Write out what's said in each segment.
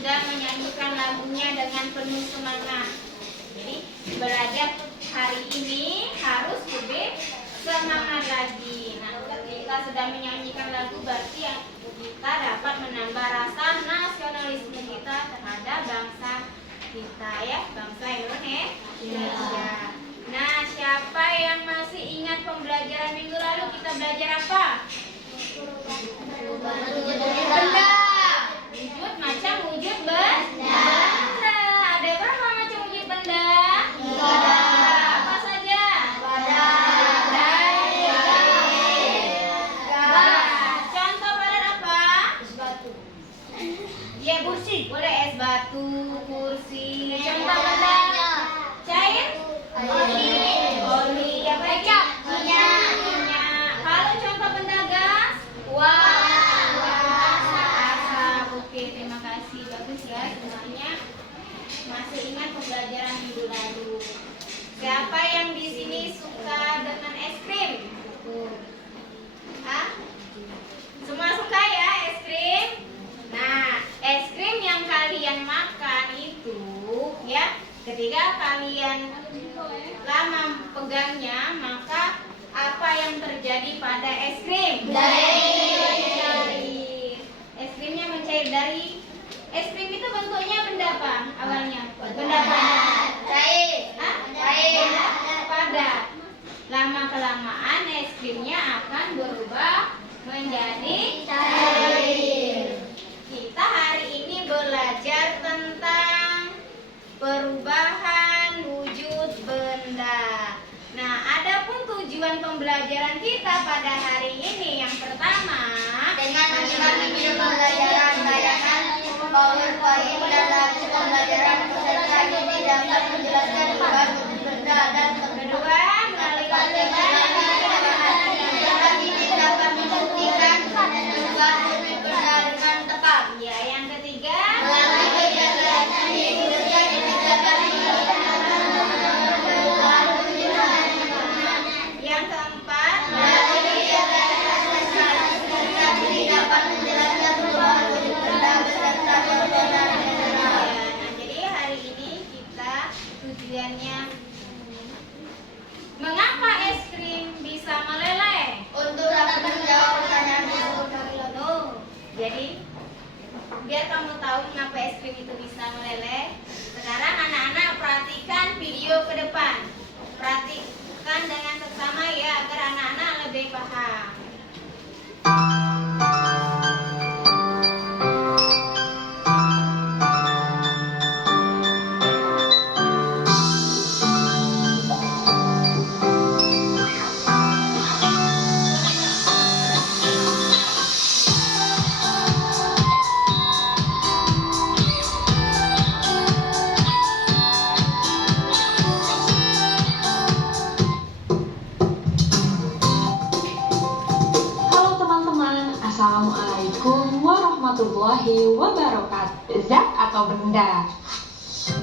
sudah menyanyikan lagunya dengan penuh semangat. Jadi belajar hari ini harus lebih semangat lagi. Nah, ketika sudah menyanyikan lagu berarti yang kita dapat menambah rasa nasionalisme kita terhadap bangsa kita, ya, bangsa Indonesia. Nah, siapa yang masih ingat pembelajaran minggu lalu kita belajar apa? Benda. Wujud macam wujud benda. Ada berapa macam wujud benda? Apa saja? Badai, contoh badan apa? Es batu. Ya, kursi. Boleh es batu, kursi. Contoh benda cair? Oli, apa lagi? Minyak. Kalau contoh benda gas? Asap. Oke, terima kasih. Bagus ya, semuanya masih ingat pembelajaran minggu lalu. Siapa yang di sini suka dengan es krim? Hah? Semua suka ya es krim? Nah, es krim yang kalian makan itu, ya, ketika kalian lama pegangnya, maka apa yang terjadi pada es krim? Mencair. Es krimnya mencair. Dari es krim itu bentuknya benda apa awalnya? Benda padat. Cair. Hah? Cair. Padat. Lama kelamaan es krimnya akan berubah menjadi cair. Kita hari ini belajar tentang perubahan wujud benda. Nah, adapun tujuan pembelajaran kita pada hari ini yang pertama, dengan mengikuti pembelajaran tayangan PowerPoint dalam pembelajaran peserta ini dapat menjelaskan perubahan wujud benda, dan kedua, melalui pembelajaran ini dapat membuktikan perubahan wujud benda dengan tepat. Ya, yang ketiga, melalui kegiatan ini dapat yang keempat, melalui kegiatan ini dapat menjelaskan perubahan wujud benda beserta perubahan general. Nah, jadi hari ini kita tujuannya, mengapa es krim bisa meleleh? Untuk dapat menjawab pertanyaan itu. Jadi biar kamu tahu mengapa es krim itu bisa meleleh, sekarang anak-anak perhatikan video ke depan. Perhatikan dengan seksama ya, agar anak-anak lebih paham. Assalamualaikum warahmatullahi wabarakatuh. Zat atau benda.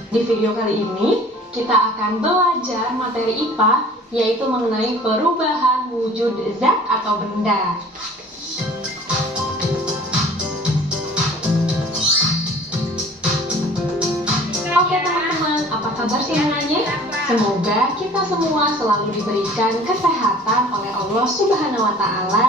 Di video kali ini kita akan belajar materi IPA, yaitu mengenai perubahan wujud zat atau benda. Oke teman-teman, apa kabar semuanya? Semoga kita semua selalu diberikan kesehatan oleh Allah Subhanahu wa Ta'ala,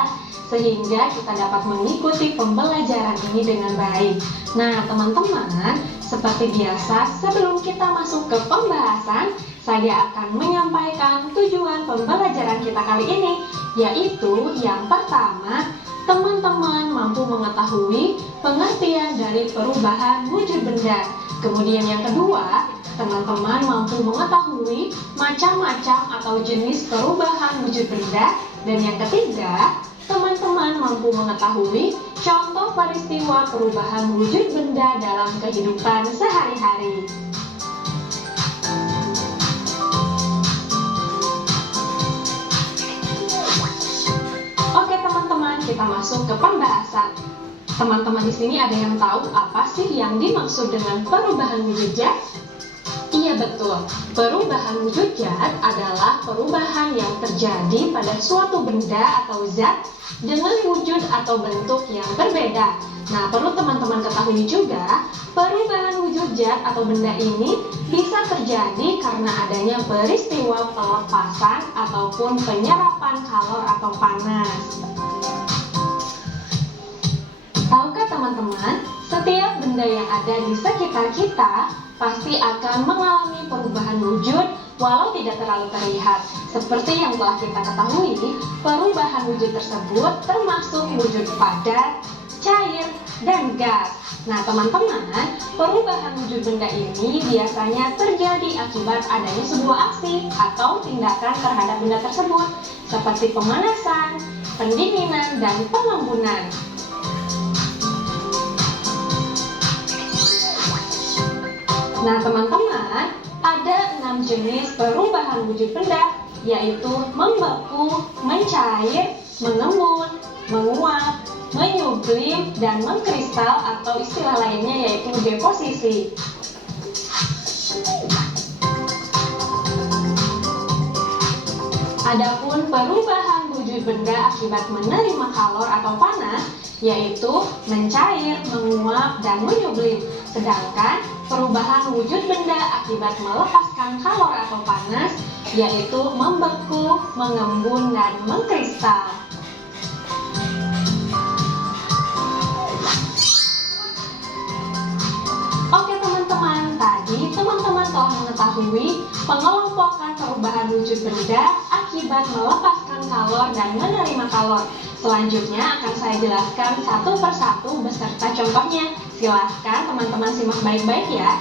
sehingga kita dapat mengikuti pembelajaran ini dengan baik. Nah teman-teman, seperti biasa sebelum kita masuk ke pembahasan, saya akan menyampaikan tujuan pembelajaran kita kali ini, yaitu yang pertama, teman-teman mampu mengetahui pengertian dari perubahan wujud benda. Kemudian yang kedua, teman-teman mampu mengetahui macam-macam atau jenis perubahan wujud benda. Dan yang ketiga, teman-teman mampu mengetahui contoh peristiwa perubahan wujud benda dalam kehidupan sehari-hari. Oke teman-teman, kita masuk ke pembahasan. Teman-teman di sini ada yang tahu apa sih yang dimaksud dengan perubahan wujud zat? Iya betul, perubahan wujud zat adalah perubahan yang terjadi pada suatu benda atau zat dengan wujud atau bentuk yang berbeda. Nah, perlu teman-teman ketahui juga, perubahan wujud zat atau benda ini bisa terjadi karena adanya peristiwa pelepasan ataupun penyerapan kalor atau panas. Tahukah teman-teman, setiap benda yang ada di sekitar kita pasti akan mengalami perubahan wujud walau tidak terlalu terlihat. Seperti yang telah kita ketahui, perubahan wujud tersebut termasuk wujud padat, cair, dan gas. Nah teman-teman, perubahan wujud benda ini biasanya terjadi akibat adanya sebuah aksi atau tindakan terhadap benda tersebut, seperti pemanasan, pendinginan, dan pengembunan. Nah teman-teman, ada 6 jenis perubahan wujud benda, yaitu membeku, mencair, mengembun, menguap, menyublim, dan mengkristal atau istilah lainnya yaitu deposisi. Adapun perubahan wujud benda akibat menerima kalor atau panas, yaitu mencair, menguap, dan menyublim. Sedangkan perubahan wujud benda akibat melepaskan kalor atau panas, yaitu membeku, mengembun, dan mengkristal. Oke teman-teman, tadi teman-teman telah mengetahui pengelompokan perubahan wujud benda akibat melepaskan kalor dan menerima kalor. Selanjutnya akan saya jelaskan satu persatu beserta contohnya. Silahkan teman-teman simak baik-baik ya.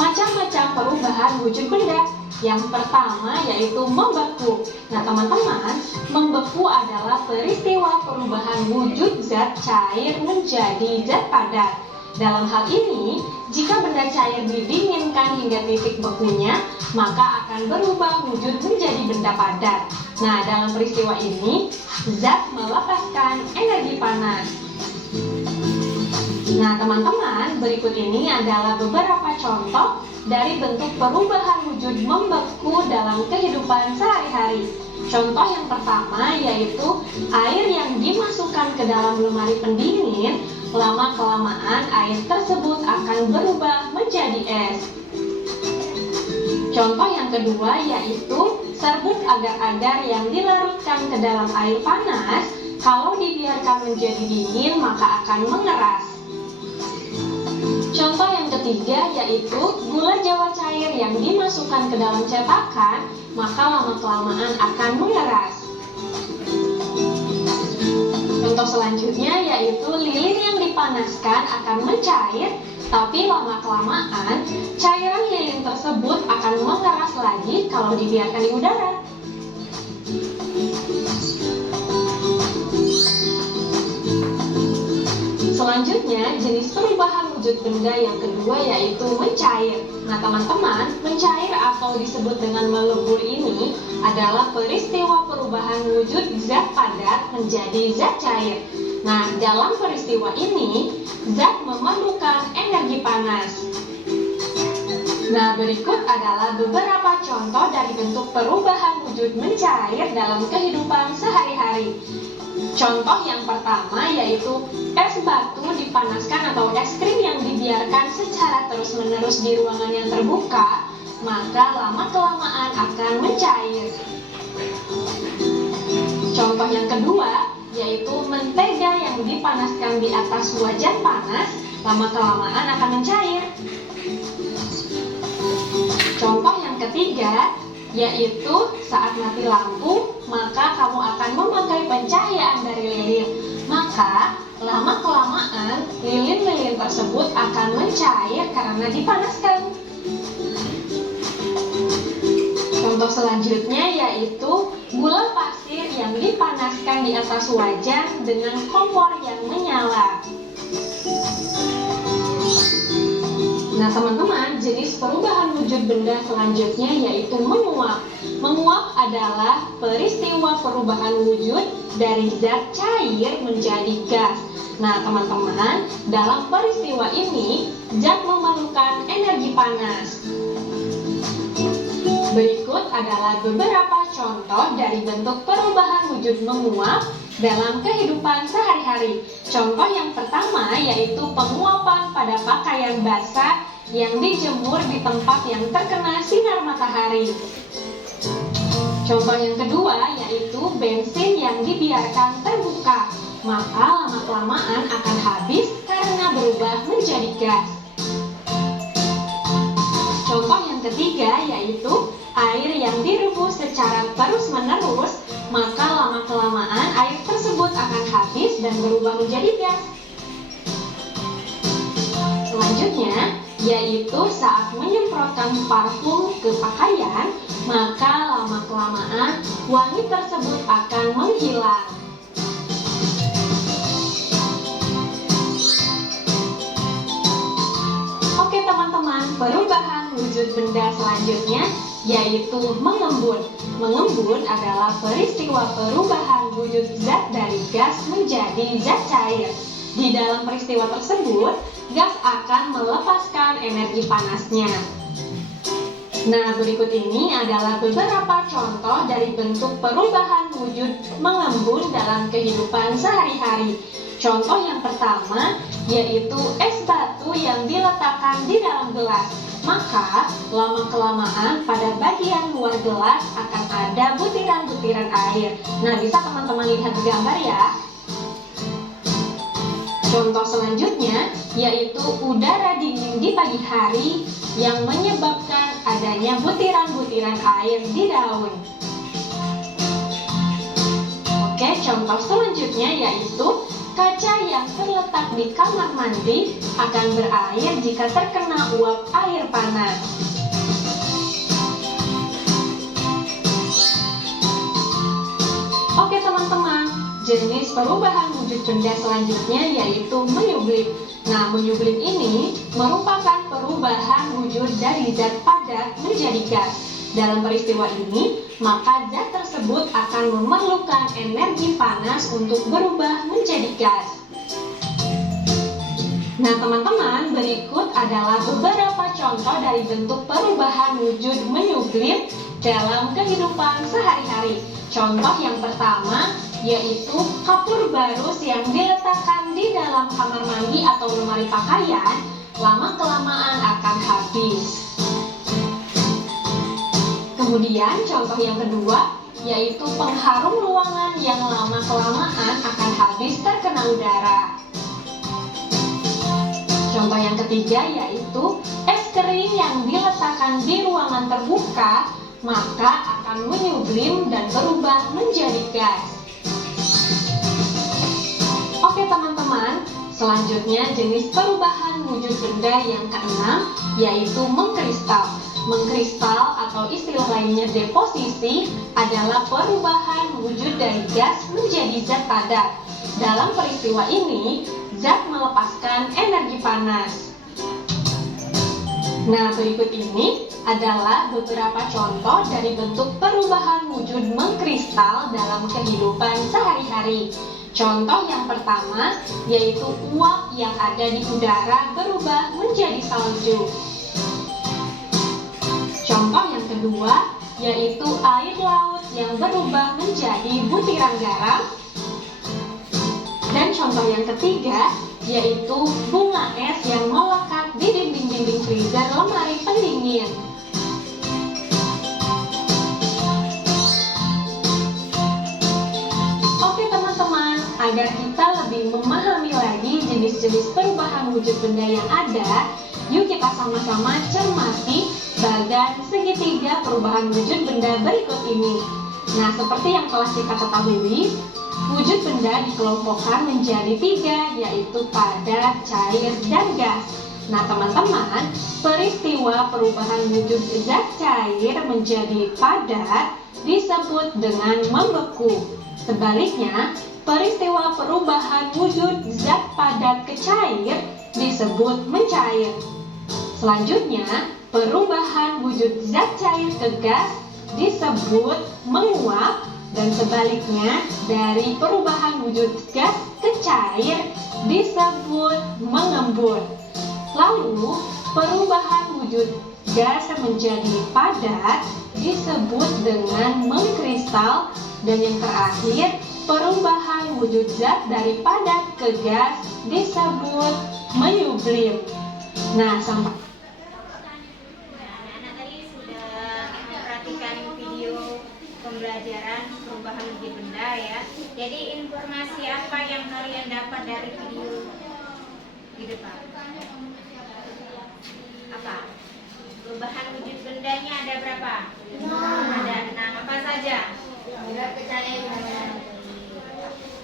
Macam-macam perubahan wujud benda. Yang pertama yaitu membeku. Nah teman-teman, membeku adalah peristiwa perubahan wujud zat cair menjadi zat padat. Dalam hal ini, jika benda cair didinginkan hingga titik bekunya, maka akan berubah wujud menjadi benda padat. Nah, dalam peristiwa ini, zat melepaskan energi panas. Nah, teman-teman, berikut ini adalah beberapa contoh dari bentuk perubahan wujud membeku dalam kehidupan sehari-hari. Contoh yang pertama yaitu air yang dimasukkan ke dalam lemari pendingin, lama-kelamaan air tersebut akan berubah menjadi es. Contoh yang kedua yaitu serbuk agar-agar yang dilarutkan ke dalam air panas, kalau dibiarkan menjadi dingin maka akan mengeras. Contoh yang ketiga yaitu gula jawa cair yang dimasukkan ke dalam cetakan, maka lama-kelamaan akan mengeras. Contoh selanjutnya yaitu lilin yang dipanaskan akan mencair, tapi lama-kelamaan cairan lilin tersebut akan mengeras lagi kalau dibiarkan di udara. Selanjutnya, jenis perubahan wujud benda yang kedua yaitu mencair. Nah teman-teman, mencair atau disebut dengan melebur ini adalah peristiwa perubahan wujud zat padat menjadi zat cair. Nah, dalam peristiwa ini, zat memerlukan energi panas. Nah, berikut adalah beberapa contoh dari bentuk perubahan wujud mencair dalam kehidupan sehari-hari. Contoh yang pertama yaitu es batu dipanaskan atau es krim yang dibiarkan secara terus-menerus di ruangan yang terbuka, maka lama-kelamaan akan mencair. Contoh yang kedua yaitu mentega yang dipanaskan di atas wajan panas, lama-kelamaan akan mencair. Contoh yang ketiga yaitu saat mati lampu, maka kamu akan memakai pencahayaan dari lilin. Maka lama-kelamaan lilin-lilin tersebut akan mencair karena dipanaskan. Contoh selanjutnya yaitu gula pasir yang dipanaskan di atas wajan dengan kompor yang menyala. Nah teman-teman, jenis perubahan wujud benda selanjutnya yaitu menguap. Menguap adalah peristiwa perubahan wujud dari zat cair menjadi gas. Nah teman-teman, dalam peristiwa ini zat memerlukan energi panas. Berikut adalah beberapa contoh dari bentuk perubahan wujud menguap dalam kehidupan sehari-hari. Contoh yang pertama yaitu penguapan pada pakaian basah yang dijemur di tempat yang terkena sinar matahari. Contoh yang kedua yaitu bensin yang dibiarkan terbuka, maka lama-kelamaan akan habis karena berubah menjadi gas. Contoh yang ketiga yaitu air yang direbus secara terus-menerus, maka lama-kelamaan air tersebut akan habis dan berubah menjadi gas. Selanjutnya, yaitu saat menyemprotkan parfum ke pakaian, maka lama-kelamaan wangi tersebut akan menghilang. Oke teman-teman, perubahan wujud benda selanjutnya yaitu mengembun. Mengembun adalah peristiwa perubahan wujud zat dari gas menjadi zat cair. Di dalam peristiwa tersebut, gas akan melepaskan energi panasnya. Nah, berikut ini adalah beberapa contoh dari bentuk perubahan wujud mengembun dalam kehidupan sehari-hari. Contoh yang pertama yaitu es batu yang diletakkan di dalam gelas. Maka lama-kelamaan pada bagian luar gelas akan ada butiran-butiran air. Nah, bisa teman-teman lihat di gambar ya. Contoh selanjutnya yaitu udara dingin di pagi hari yang menyebabkan adanya butiran-butiran air di daun. Oke, contoh selanjutnya yaitu kaca yang terletak di kamar mandi akan berair jika terkena uap air panas. Oke teman-teman, jenis perubahan wujud benda selanjutnya yaitu menyublim. Nah, menyublim ini merupakan perubahan wujud dari zat padat menjadi gas. Dalam peristiwa ini, maka zat tersebut akan memerlukan energi panas untuk berubah menjadi gas. Nah teman-teman, berikut adalah beberapa contoh dari bentuk perubahan wujud menyublim dalam kehidupan sehari-hari. Contoh yang pertama yaitu kapur barus yang diletakkan di dalam kamar mandi atau lemari pakaian, lama-kelamaan akan habis. Kemudian contoh yang kedua yaitu pengharum ruangan yang lama-kelamaan akan habis terkena udara. Contoh yang ketiga yaitu es kering yang diletakkan di ruangan terbuka, maka akan menyublim dan berubah menjadi gas. Oke teman-teman, selanjutnya jenis perubahan wujud benda yang keenam yaitu mengkristal. Mengkristal atau istilah lainnya deposisi adalah perubahan wujud dari gas menjadi zat padat. Dalam peristiwa ini, zat melepaskan energi panas. Nah, berikut ini adalah beberapa contoh dari bentuk perubahan wujud mengkristal dalam kehidupan sehari-hari. Contoh yang pertama yaitu uap yang ada di udara berubah menjadi salju. Contoh yang kedua yaitu air laut yang berubah menjadi butiran garam. Dan contoh yang ketiga yaitu bunga es yang melekat di dinding-dinding freezer lemari pendingin. Oke teman-teman, agar kita lebih memahami lagi jenis-jenis perubahan wujud benda yang ada, yuk kita sama-sama cermati bagan segitiga perubahan wujud benda berikut ini. Nah, seperti yang telah kita ketahui, wujud benda dikelompokkan menjadi 3, yaitu padat, cair, dan gas. Nah, teman-teman, peristiwa perubahan wujud zat cair menjadi padat disebut dengan membeku. Sebaliknya, peristiwa perubahan wujud zat padat ke cair disebut mencair. Selanjutnya, perubahan wujud zat cair ke gas disebut menguap, dan sebaliknya dari perubahan wujud gas ke cair disebut mengembun. Lalu, perubahan wujud gas menjadi padat disebut dengan mengkristal, dan yang terakhir, perubahan wujud zat dari padat ke gas disebut menyublim. Nah, sampai anak-anak tadi sudah memperhatikan video pembelajaran perubahan wujud benda ya. Jadi informasi apa yang kalian dapat dari video di depan? Apa? Perubahan wujud bendanya ada berapa? Ada 6. Apa saja?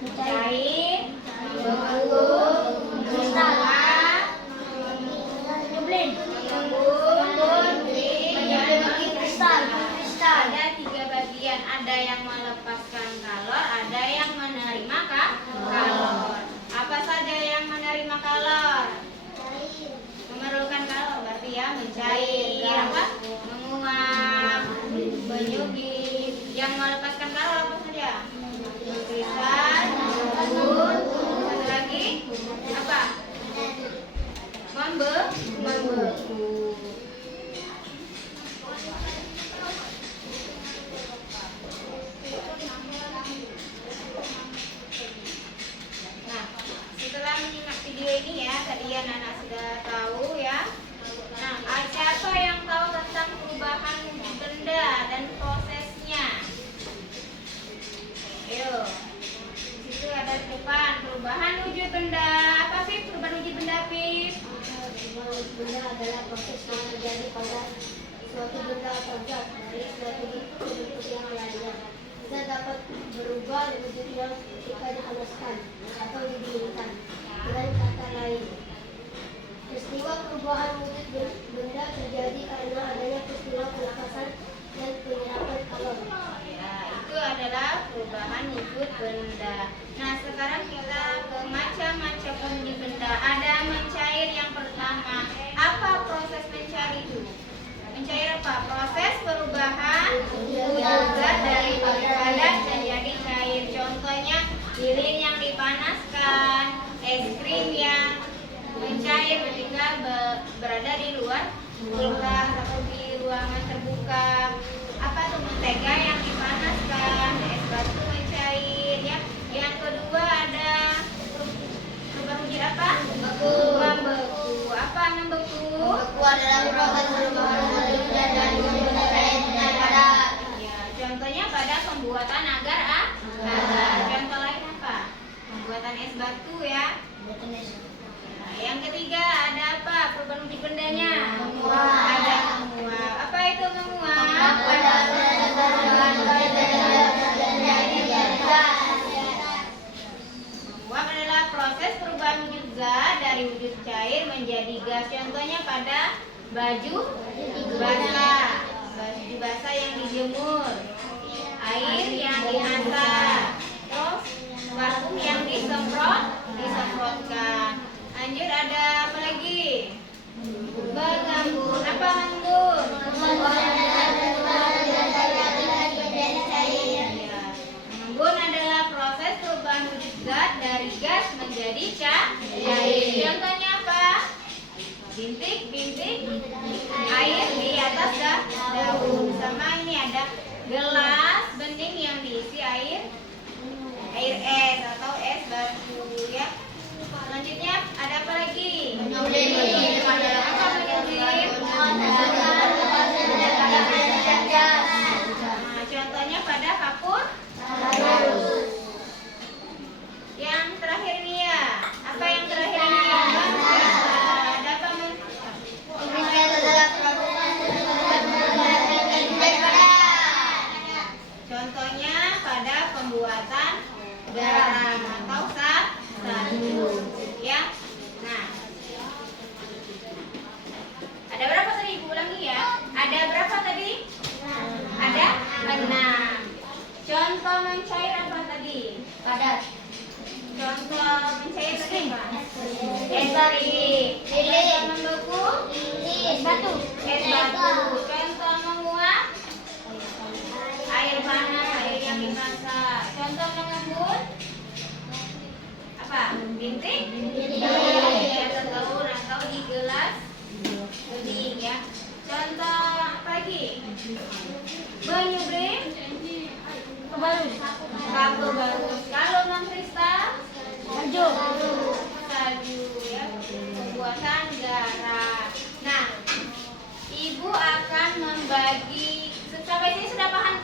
Cair, membeku, kristal, ada 3 bagian, ada yang melepaskan kalor, ada yang menerima kalor. Apa saja yang menerima kalor? Memerlukan kalor, berarti ya mencair, apa? Menguap, menyublim. Yang melepaskan kalor apa saja? Mengkristal, membun, satu lagi apa? Membeku. Nah, setelah menyimak video ini ya, tadi anak-anak sudah tahu ya. Nah, siapa yang tahu tentang perubahan wujud benda dan prosesnya? Ayo. Di situ ada di depan perubahan wujud benda. Apa sih perubahan wujud benda, Pip? Perubahan wujud benda adalah proses yang terjadi pada suatu benda atau zat dari suatu bentuk ke bentuk yang lainnya. Zat dapat berubah wujudnya ketika dipanaskan atau didinginkan. Dengan kata lain, peristiwa perubahan wujud benda terjadi karena adanya peristiwa pelepasan dan penyerapan kalor. Ya, itu adalah perubahan wujud benda. Nah, sekarang kita ke macam-macam wujud benda. Ada mencair yang pertama. Apa proses mencair itu? Mencair apa? Proses perubahan wujud zat dari padat menjadi cair. Contohnya, lilin yang dipanaskan, es krim yang mencair ketika berada di luar kulkas atau di ruangan terbuka. Apa tuh? Mentega yang dipanaskan, es batu mencair ya. Yang kedua ada perubahan wujud apa? Membeku. Apa membeku? Membeku adalah proses perubahan wujud benda dari benda cair menjadi padat. Ya, contohnya pada pembuatan agar. Contoh lain apa? Pembuatan es batu ya. Nah, yang ketiga ada apa? Perubahan wujud bendanya? Ada menguap. Apa itu menguap? Menguap adalah proses perubahan wujud zat dari wujud cair menjadi gas. Contohnya pada baju basah, baju basah yang dijemur, air yang dimasak, terus parfum yang disemprotkan. Lanjut ada apa lagi? Mengembun. Apa mengembun? Ya. Mengembun adalah proses perubahan wujud zat dari gas menjadi cair. Contohnya apa? Bintik air di atas daun. Sama ini ada gelas bening yang diisi air es atau es batu ya. Selanjutnya ada apa lagi? Menyublim. Apa menyublim? Nah, contohnya pada kapur. Yang terakhir ini ya. Apa yang terakhir ini ya? Ada apa? Contohnya pada pembuatan garam atau sabun ya. Nah, ada berapa tadi? Ibu ulangi ya. Ada berapa tadi? Ada 6. Contoh mencair apa tadi? Padat. Contoh mencair tadi apa? Es Es krim. krim. Contoh membeku? Lilin. Kargo bagus. Kalau Bang Krista? Salju. Salju ya. Pembuatan garam. Nah, Ibu akan membagi. Sampai sini sudah paham?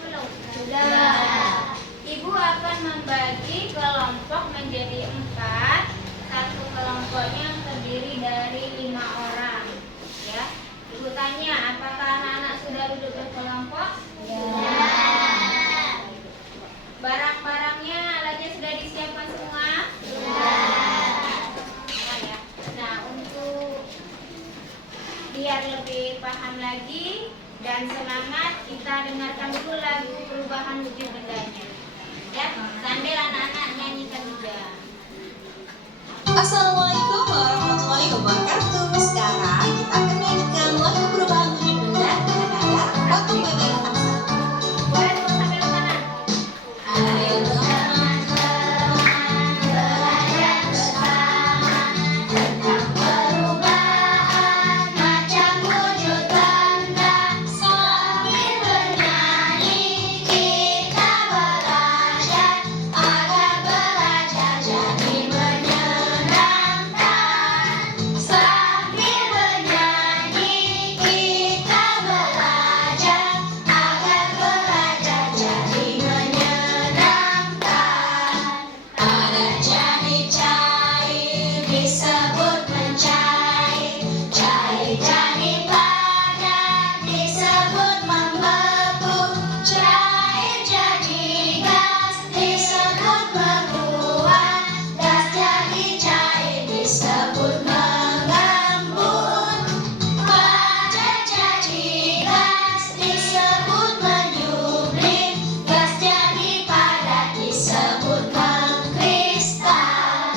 Belum? Sudah. Ibu akan membagi kelompok menjadi 4. Satu kelompoknya terdiri dari 5 orang. Ya. Ibu tanya, apakah anak-anak sudah duduk berkelompok? Sudah. Barang-barangnya, alatnya sudah disiapkan semua? Ya. Nah, untuk biar lebih paham lagi dan semangat, kita dengarkan dulu lagu Perubahan Wujud Bendanya. Ya, sambil anak-anak nyanyikan juga. Assalamualaikum warahmatullahi wabarakatuh. Sekarang kita akan menyanyikan lagu Perubahan Wujud Benda dengan nada Waktu Bebek Aksa. Boleh tuh sambil kanan. Ayo teman-teman belajar bersama tentang perubahan macam wujud benda. Sambil bernyanyi kita belajar agar belajar jadi menyenangkan. Sambil bernyanyi kita belajar agar belajar jadi menyenangkan. Ada cair-cair disebut mencair, cair-cair padat disebut membeku, cair jadi gas disebut menguap, gas jadi cair disebut mengembun, padat jadi gas disebut menyublim, gas jadi padat disebut mengkristal.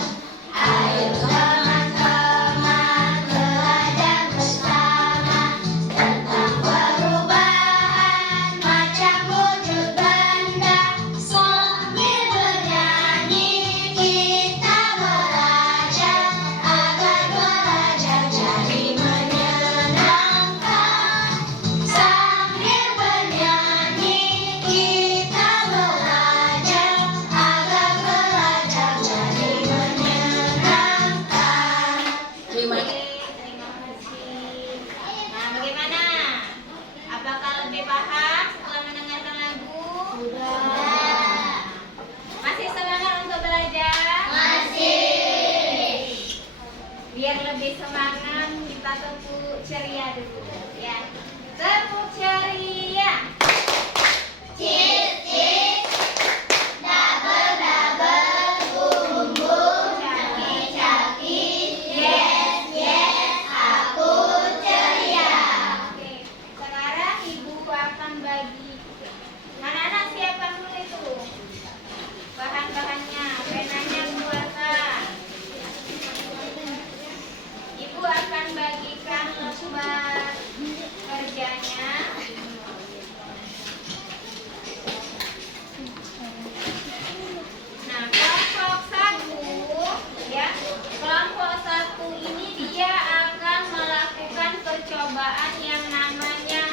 Ayo teman-teman belajar bersama tentang perubahan macam wujud benda. Sambil bernyanyi kita belajar agar belajar jadi menyenangkan. Sambil bernyanyi kita belajar agar belajar jadi menyenangkan. Terima kasih. Terima kasih. Nah, bagaimana? Apakah lebih paham setelah mendengarkan lagu? Sudah. Masih semangat untuk belajar? Masih. Biar lebih semangat, kita tepuk ceria dulu. Ya. Tepuk ceria. Cheers, cheers. Double, double. Boom, boom. Caki, Caki. Yes, yes. Aku ceria. Oke. Sekarang Ibu akan bagi. Anak-anak siapkan dulu itu. Bahan-bahannya, penanya keluarkan. Ibu akan bagikan lembar kerjanya. Nah, kelompok 1 ya. Kelompok 1 ini dia akan melakukan percobaan yang namanya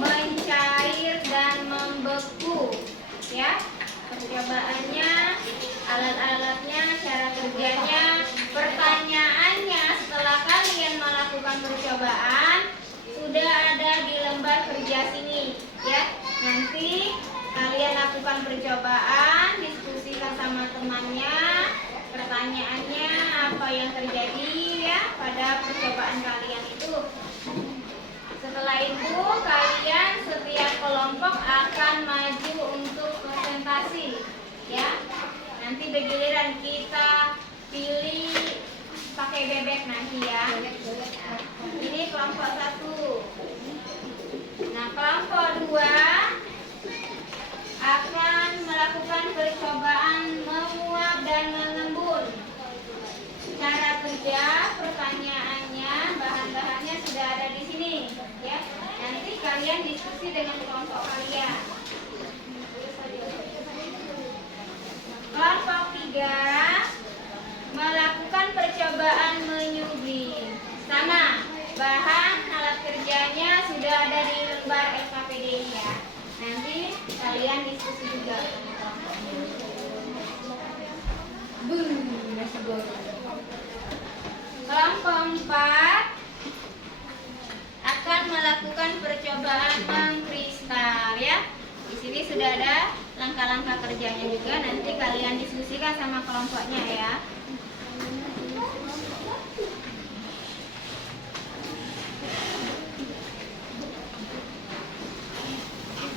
mencair dan membeku. Ya. Percobaannya, alat-alatnya, cara kerjanya, pertanyaannya setelah kalian melakukan percobaan sudah ada di lembar kerja sini ya. Nanti kalian lakukan percobaan, diskusikan sama temannya, pertanyaannya apa yang terjadi ya pada percobaan kalian itu. Setelah itu kalian setiap kelompok akan maju untuk presentasi ya. Nanti bergiliran kita pilih pakai bebek nanti ya. Ini kelompok 1. Nah, kelompok 2 akan melakukan percobaan menguap dan mengembun. Cara kerja, pertanyaannya, bahan-bahannya sudah ada di sini ya. Nanti kalian diskusi dengan kelompok kalian. Kelompok 3 melakukan percobaan menyublim. Sama, bahan alat kerjanya sudah ada di lembar SKPD ya. Nanti kalian diskusi juga. Kelompok 4 akan melakukan percobaan mengkristal ya. Di sini sudah ada langkah-langkah kerjanya juga. Nanti kalian diskusikan sama kelompoknya ya.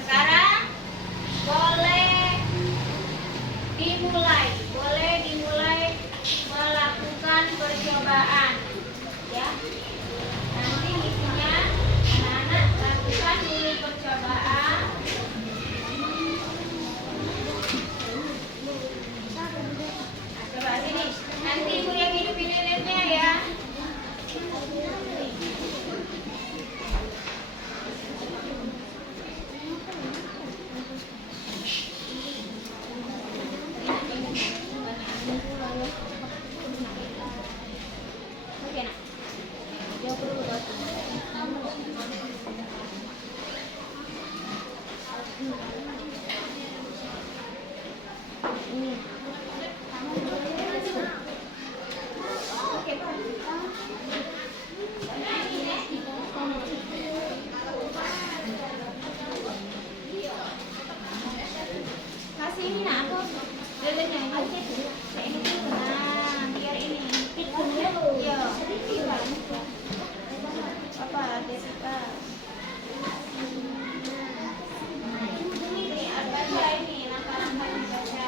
Sekarang boleh dimulai melakukan percobaan ya. Nanti misinya anak-anak lakukan dulu percobaan. Nah, coba sini. Nanti ibu yang hidupin lilinnya ya. Oke, nak. Kasih ini nak aku lilinnya ini. Ini dulu. Nah, biar ini. Iya. Apa Jessica? Ini baca ini langkah-langkah baca.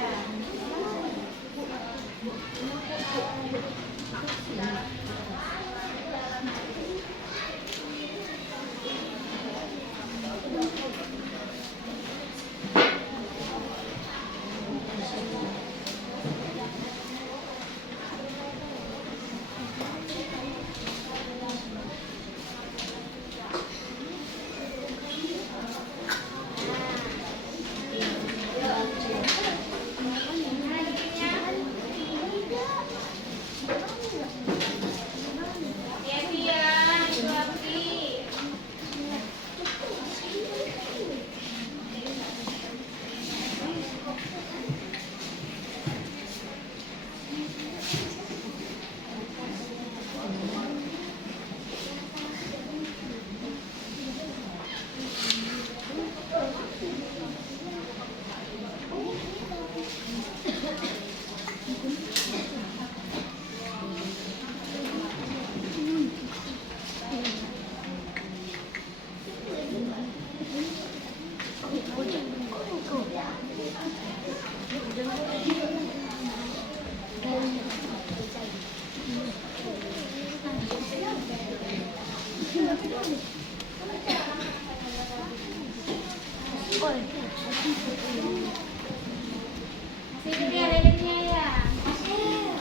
Sini dia lilinnya ya.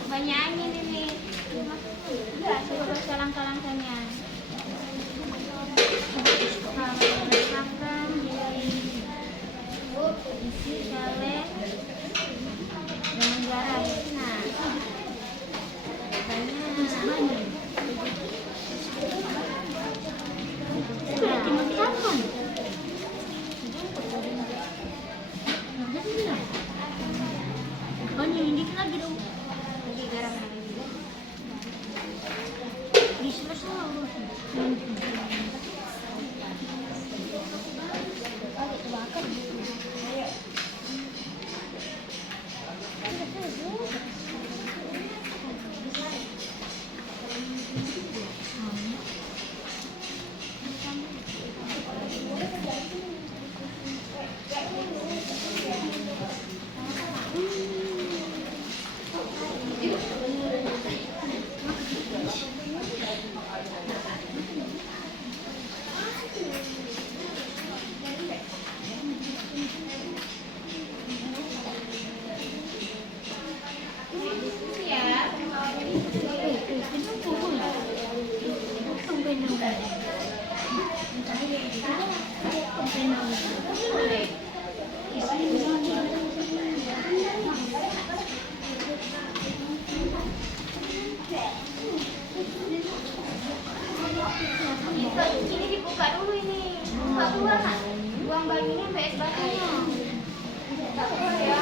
Banyak angin ini. Enggak, coba baca langkah-langkahnya. Makan, isi caleg dengan garam. Nah, banyak. Lagi dong. Lagi garam lagi. Di Ini dibuka dulu ini. Buka keluar nak. Buang bajunya sampai es batunya. Buka keluar ya.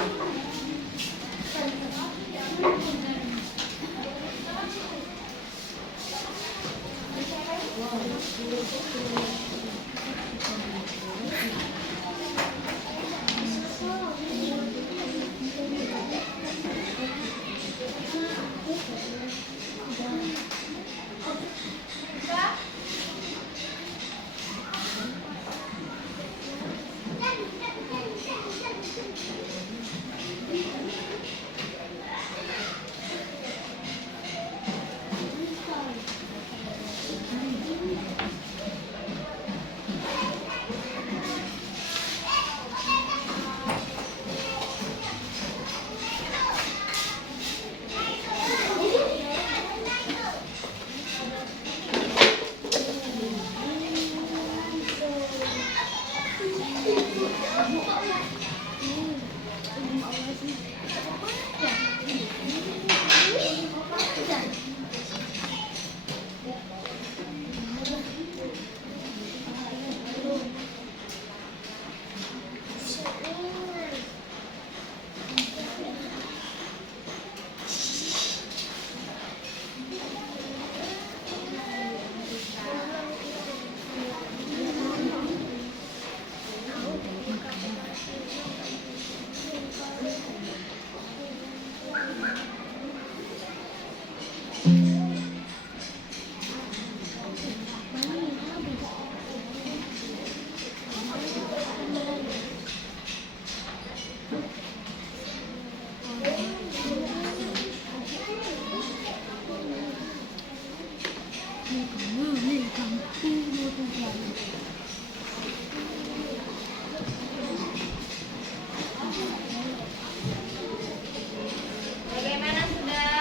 Bagaimana sudah?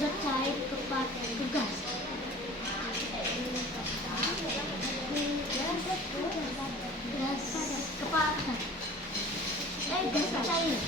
Zat cair gas. Gas kepadat. Gas cair.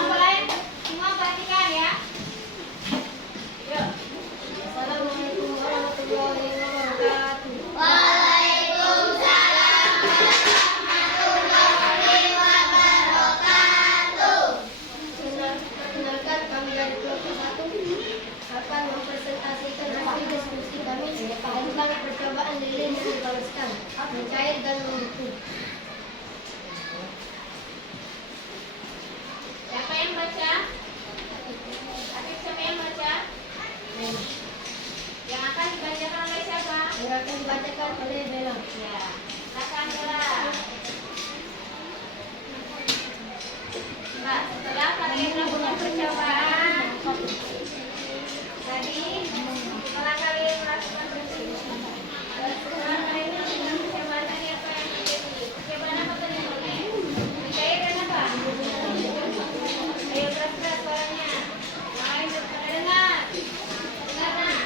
Kelompok lain semua perhatikan ya. Yuk. Assalamualaikum warahmatullahi wabarakatuh. Waalaikumsalam warahmatullahi wabarakatuh. Perkenalkan, kami dari kelompok 1 akan mempresentasikan hasil diskusi kami tentang percobaan lilin yang dibalaskan, mencair dan mengukur. Siapa yang baca? Afif, siapa yang baca? Yang akan dibacakan oleh siapa? Yang akan dibacakan oleh Bella. Ya, silakan Bella. Mbak, setelah kalian melakukan percobaan tadi, setelah kalian melakukan percobaan tadi apa yang terjadi? Percobaan apa tadi? Mencair dan apa? Ayo keras-keras suaranya. Yang lain pada dengar. Dengar nak?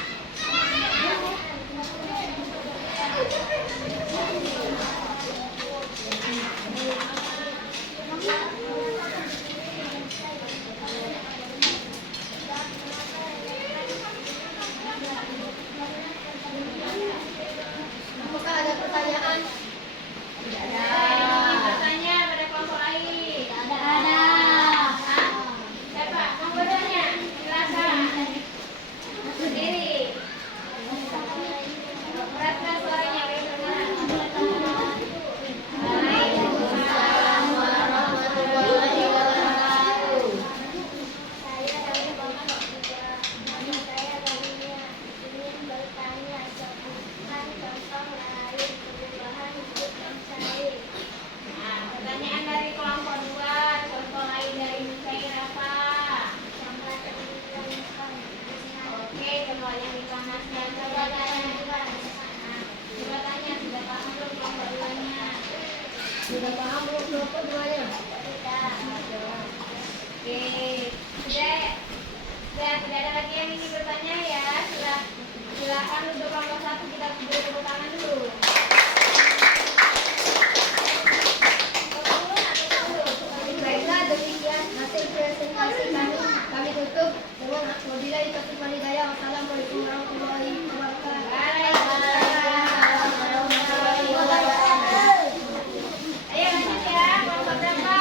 Apakah ada pertanyaan? Tidak ada. Yang ingin bertanya pada kelompok lain? Tidak ada. Hah? Siapa? Mau bertanya? Silakan. Berdiri. Keras-keras suaranya biar terdengar. Waalaikumsalam warahmatullahi wabarakatuh. Saya dari kelompok 3. Nama saya Dania. Ingin bertanya sebutkan contoh lain perubahan hidup yang cair. Nah, pertanyaan dari kelompok 2, contoh lain dari mencair apa? Contoh dipanaskan. Oke, contohnya dipanaskan. Coba tanya. Nah, coba tanya, sudah paham belum kelompok 2-nya? Sudah paham belum kelompok 2-nya? Oke, sudah tidak ada lagi yang ingin bertanya ya. Silakan untuk kelompok 1 kita beri tepuk tangan dulu. Baiklah, demikian hasil hasil presentasi kami tutup dengan wabillahi taufiq wal hidayah. Wassalamualaikum warahmatullahi wabarakatuh. Waalaikumsalam warahmatullahi wabarakatuh. Ayo lanjut ya, kelompok berapa?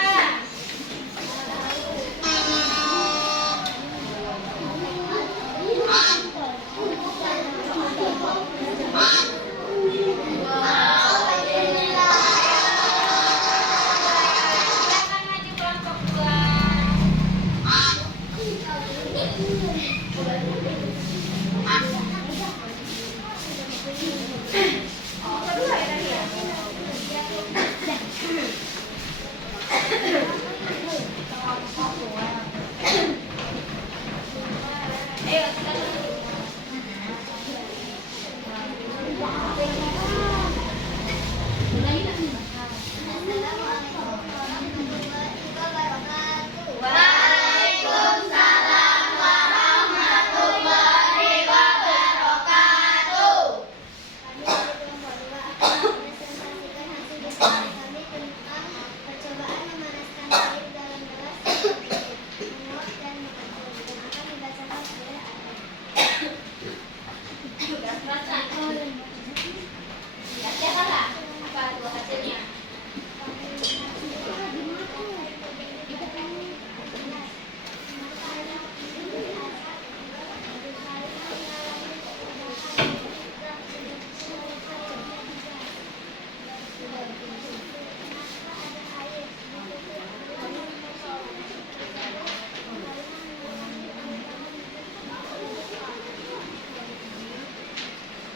Silakan maju kelompok 2. Kedua ya tadi ya? Ayo, silakan. Waalaikumsalam warahmatullahi wabarakatuh. Kami dari kelompok 2 akan mempresentasikan hasil diskusi kami tentang percobaan memanaskan air dalam gelas menguap dan mengandung yang akan dibacakan oleh Arif. Sudah selesai. Lihat ya kakak, apa dua hasilnya?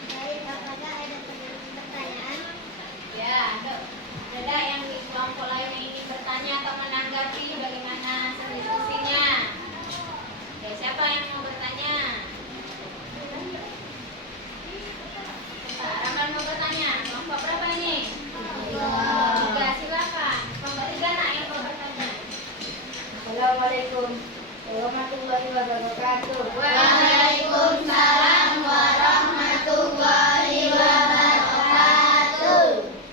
Baik, apakah ada pertanyaan? Ya, ada yang di kelompok lain yang ingin bertanya atau menanggapi bagaimana hasil diskusinya? Ya, siapa yang mau bertanya? Pak Rahman mau bertanya. Kelompok berapa ini? 3, silakan. Kelompok 3 nak yang mau bertanya. Assalamualaikum warahmatullahi wabarakatuh. Waalaikumsalam warahmatullahi wabarakatuh.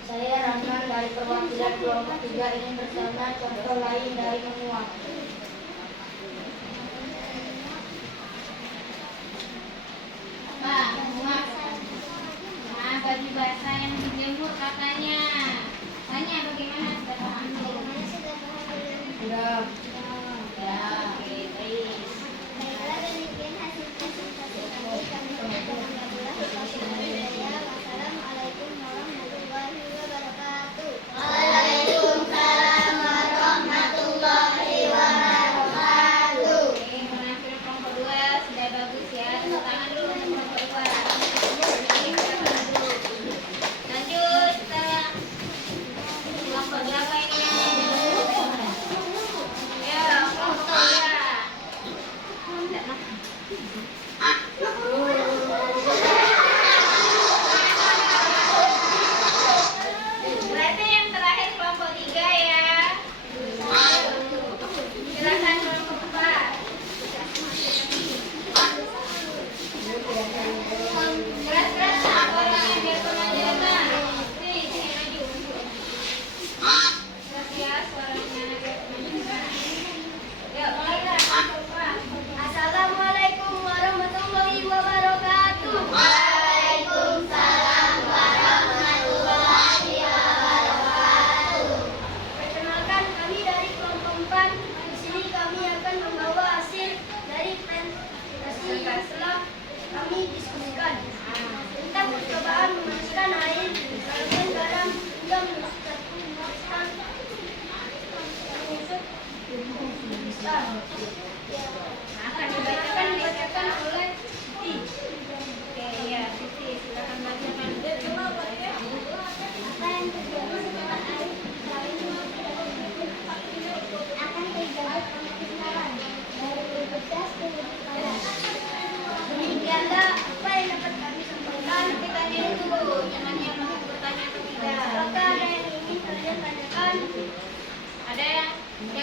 Saya Rahman dari perwakilan kelompok 3 ingin bertanya contoh lain dari menguap. Pak, muat. Nah, baju basah yang dijemur katanya. Tanya bagaimana sudah paham belum? Bagaimana sudah paham belum? Sudah. Ya, oke, terus. Baiklah, demikian hasil presentasi kami tutup dengan wabillahi taufiq wal hidayah. Wassalamualaikum warahmatullahi wabarakatuh. Waalaikumsalam warahmatullahi wabarakatuh. Oke, penampilan kelompok 2 sudah bagus ya. Tepuk tangan dulu untuk kelompok 2. Lanjut, kita kelompok berapa ini yang ya, kelompok 3. Berarti yang terakhir kelompok 3 ya. Silakan kelompok 4. Keras-keras orangnya biar pengajian dengar. Sini maju. Keras ya suaranya biar pengajian dengar. Yuk, mulailah kelompok 4. Assalamualaikum warahmatullahi wabarakatuh. Waalaikumsalam warahmatullahi wabarakatuh. Perkenalkan, kami dari kelompok 4. Di sini kami akan membawa hasil dari presentasi yang telah kami diskusikan tentang percobaan memanaskan air dalam garam hingga menyusutkan Akan dibacakan oleh Siti. Oke, ya, Siti, silakan bacakan. Apa yang terjadi setelah air akan terjadi pengkentalan dari lebih pedas ke lebih panas. Demikianlah apa yang dapat kami sampaikan. Kita tanya dulu, jangan yang mau bertanya atau tidak. Apakah ada yang ingin kalian tanyakan? Ada yang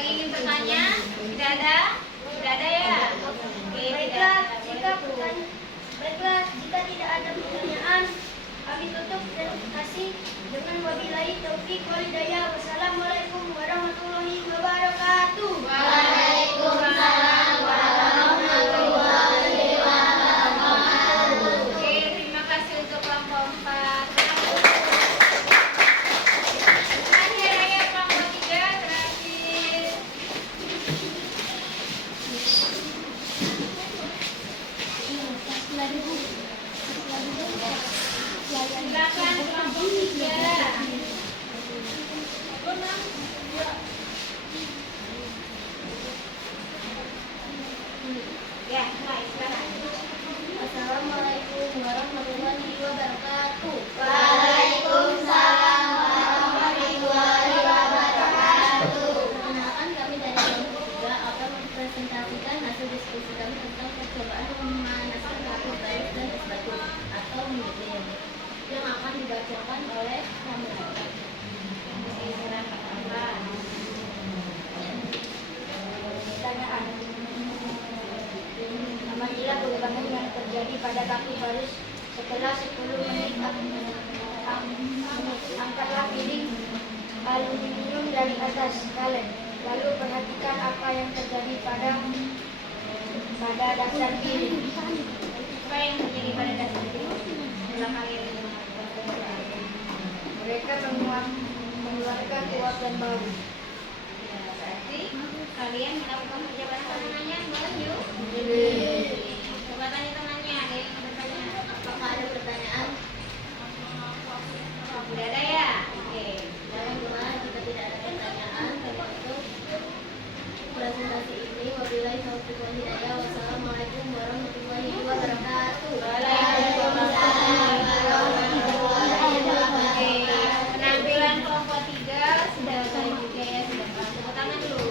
ingin bertanya? Tidak ada? Tidak ada ya? Oke, tidak ada. Baiklah, jika tidak ada pertanyaan, kami tutup presentasi dengan wabillahi taufiq wal hidayah. Wassalamualaikum warahmatullahi wabarakatuh. Waalaikumsalam terjadi pada kaki baris. Setelah 10 menit, angkatlah piring aluminium dari atas kalian. Lalu perhatikan apa yang terjadi pada dasar piring. Apa yang terjadi pada dasar piring? Setelah kalian Mereka mengeluarkan uap dan bau. ya, berarti kalian melakukan perjalanan temanannya bareng yuk. Coba tanya temannya, ada yang bertanya. Apakah ada pertanyaan? Tidak ada ya? Oke. Dan gimana jika tidak ada pertanyaan termasuk presentasi ini? Wabillahi taufiq wal hidayah. Wassalamualaikum warahmatullahi wabarakatuh. Waalaikumsalam warahmatullahi wabarakatuh. Penampilan kelompok 3 sudah baik juga ya, sudah pernah tepuk tangan dulu.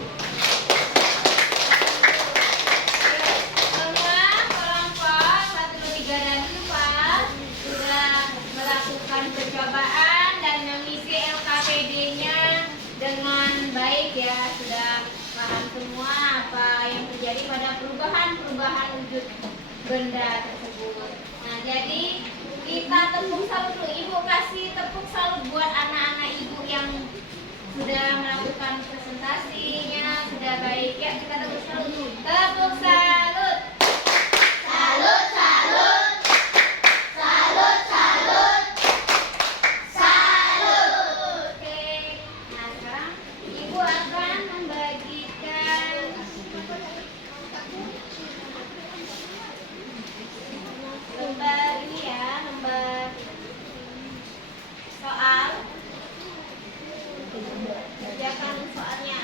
Semua kelompok 1, 2, 3 dan 4 sudah melakukan percobaan dan mengisi LKPD-nya dengan baik ya, sudah paham semua apa yang terjadi pada perubahan wujud benda tersebut. Nah, jadi kita tepuk salut dulu. Ibu kasih tepuk salut buat anak-anak ibu yang sudah melakukan presentasinya, sudah baik ya. Kita tepuk salut dulu. Tepuk salut. Salut, salut. Salut, salut. Salut. Oke. Nah, sekarang ibu akan membagikan lembar ini ya, lembar soal. Kerjakan soalnya.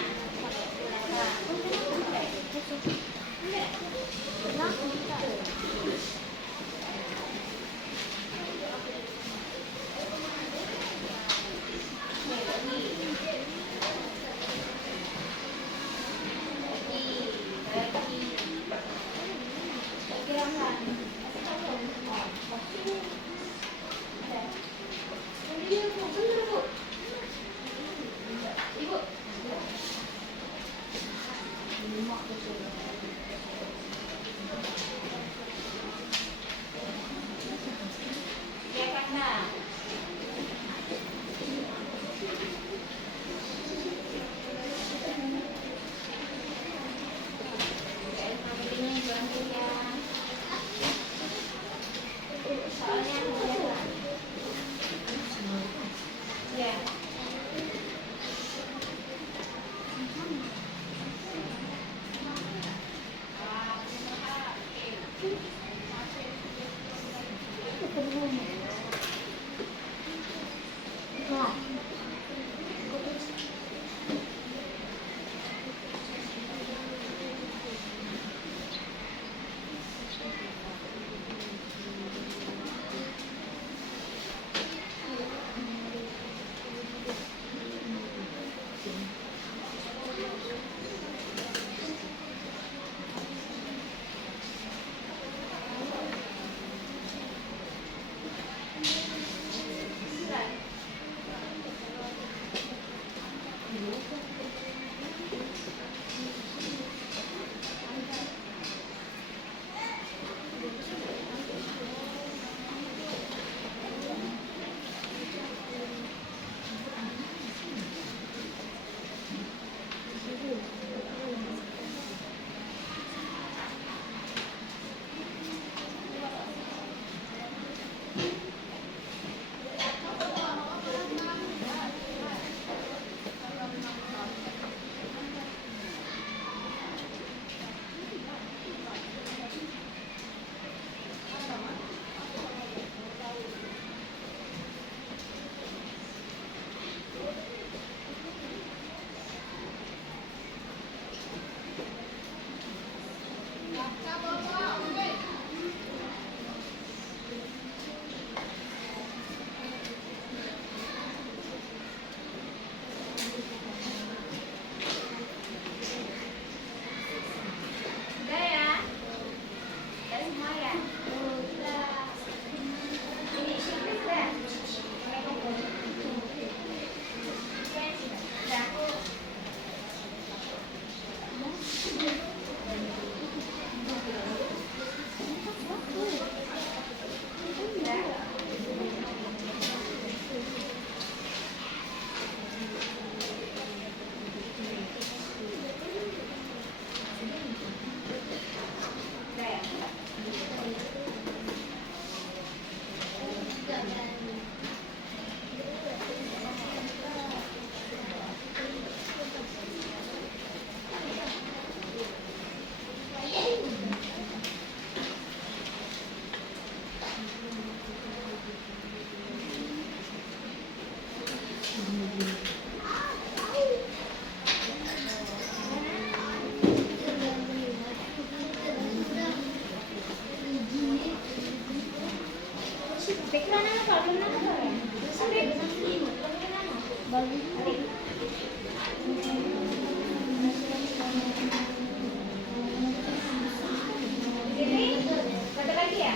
Satu lagi ya?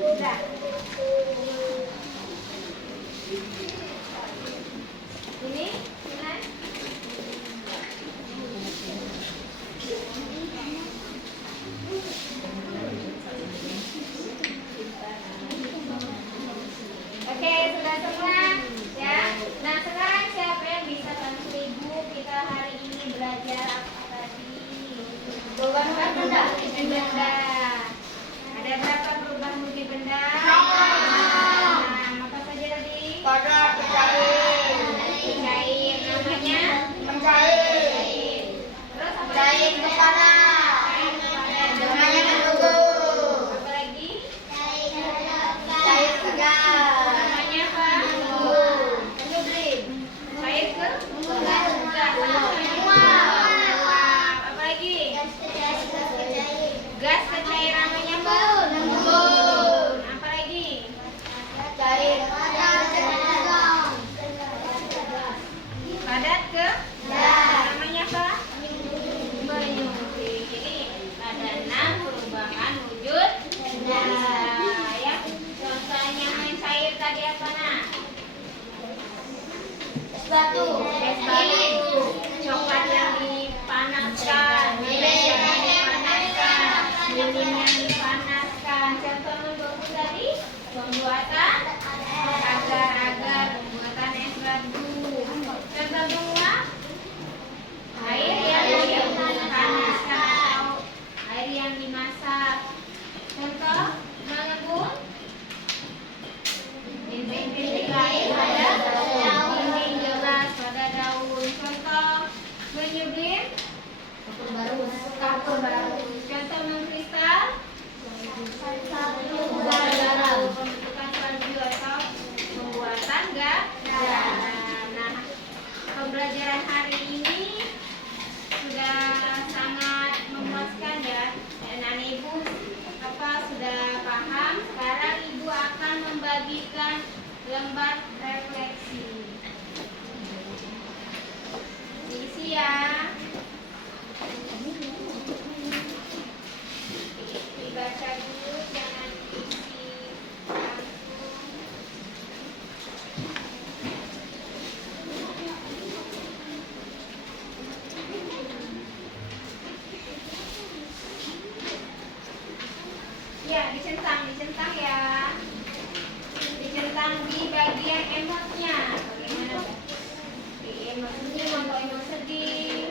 Udah. Ini, Sinan. Oke, sudah semua ya. Nah, sekarang siapa yang bisa bantu Ibu? Kita hari ini belajar apa tadi? Perubahan benda. Benda. Ada berapa perubahan multi benda? Nah, apa saja tadi? Padat, cair. Cair. Namanya? Mencair. Terus apa Cair lagi? kepala. Cair kepala. Namanya mengukur. Apa lagi? Cair segar. Namanya apa? Menyublim. Cair ke? Menguap. Apa lagi? Gas cair. Gas ke cair namanya apa? Embun. Apa lagi? Cair padat. Padat ke? Gas. Namanya apa? Menyublim. Jadi ada 6 perubahan wujud benda. Ya. Contohnya mencair tadi apa nak? Batu. Es batu. Coklat yang dipanaskan. Lilin yang dipanaskan. Lilin yang dipanaskan. Contoh membuat tadi pembuatan agar-agar, pembuatan es batu. Contoh menguap air yang dipanaskan atau air yang dimasak. Contoh mengebun bintik-bintik air pada dinding gelas pada daun. Contoh menyublim kapur barus. Contoh mengkristal pembentukan salju atau pembuatan garam. Nah, pembelajaran hari ini sudah sangat memuaskan ya, dan anak ibu sudah paham. Sekarang ibu akan membagikan lembar refleksi. Diisi ya. Dibaca dulu, jangan diisi langsung. Ya, dicentang ya. Dicentang di bagian emotnya. Bagaimana? Di emotnya mau emot sedih.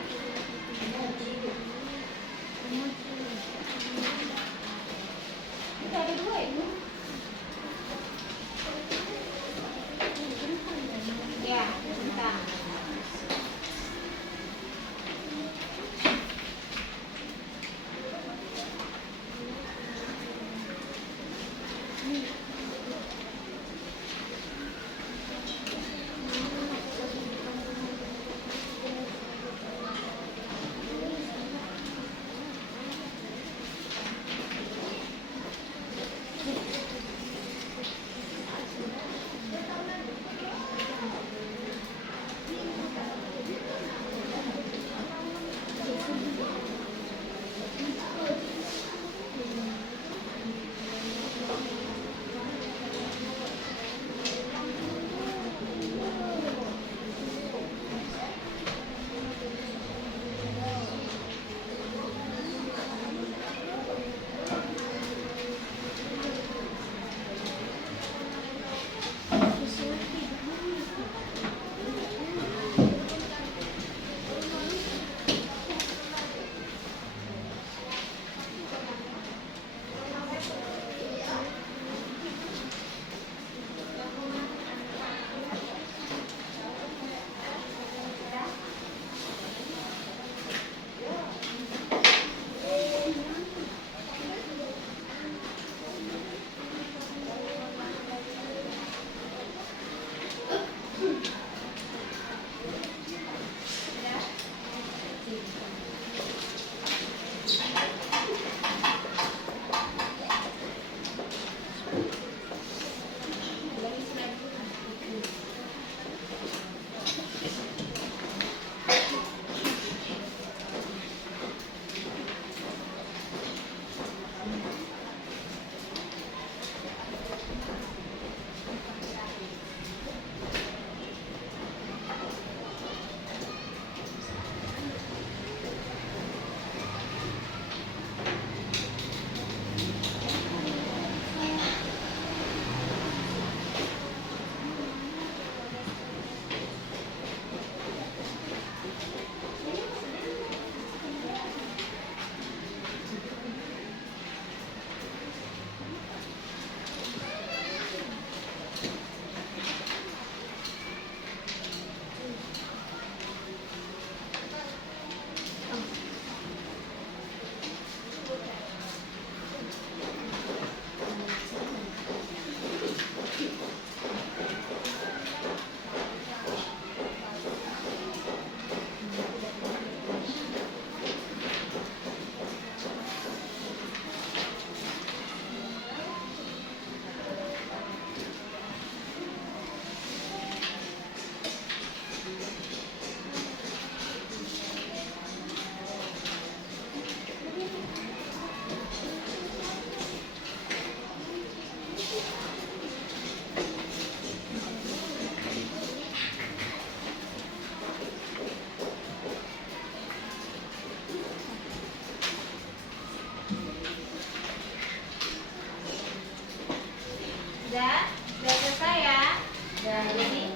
Ya, jadi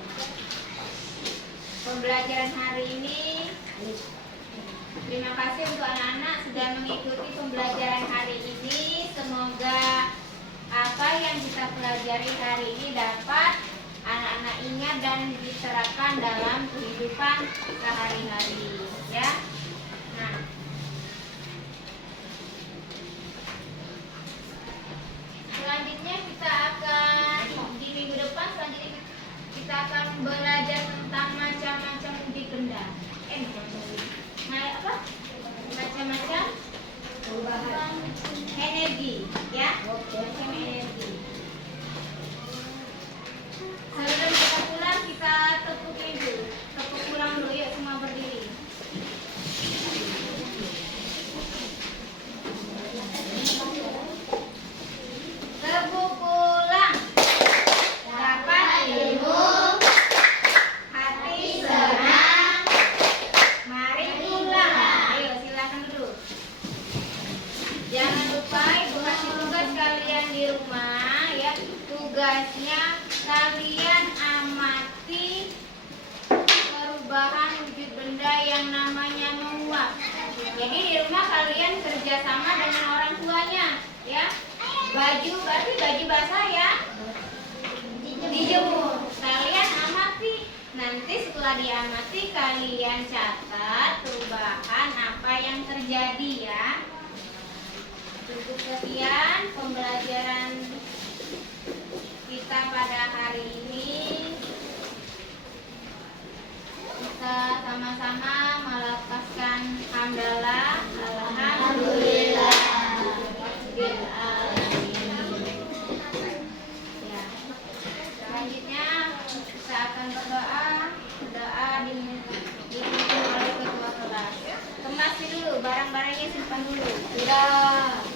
pembelajaran hari ini, terima kasih untuk anak-anak sudah mengikuti pembelajaran hari ini. Semoga apa yang kita pelajari hari ini dapat anak-anak ingat dan diterapkan dalam kehidupan sehari-hari, ya. Nah, selanjutnya kita akan di minggu depan selanjutnya kita akan belajar tentang macam-macam uji benda. Macam-macam perubahan energi, ya. Macam energi. Sebelum kita pulang kita tepuk ini dulu. Tepuk pulang dulu, yuk semua berdiri. Tepuk pulang. Dapat ilmu, hati senang. Mari pulang. Ayo silakan duduk. Jangan lupa ibu kasih tugas kalian di rumah, ya. Tugasnya kalian amati perubahan wujud benda yang namanya menguap. Jadi di rumah kalian kerjasama dengan orang tuanya, ya. Baju berarti baju basah, ya. Dijemur. Kalian amati. Nanti setelah diamati kalian catat perubahan apa yang terjadi, ya. Cukup sekian pembelajaran kita pada hari ini. Kita sama-sama melafazkan hamdalah, alhamdulillah, rabbil alamin. Ya. Selanjutnya kita akan berdoa. Doa dipimpin oleh ketua kelas. Kemasi dulu, barang-barangnya simpan dulu. Sudah.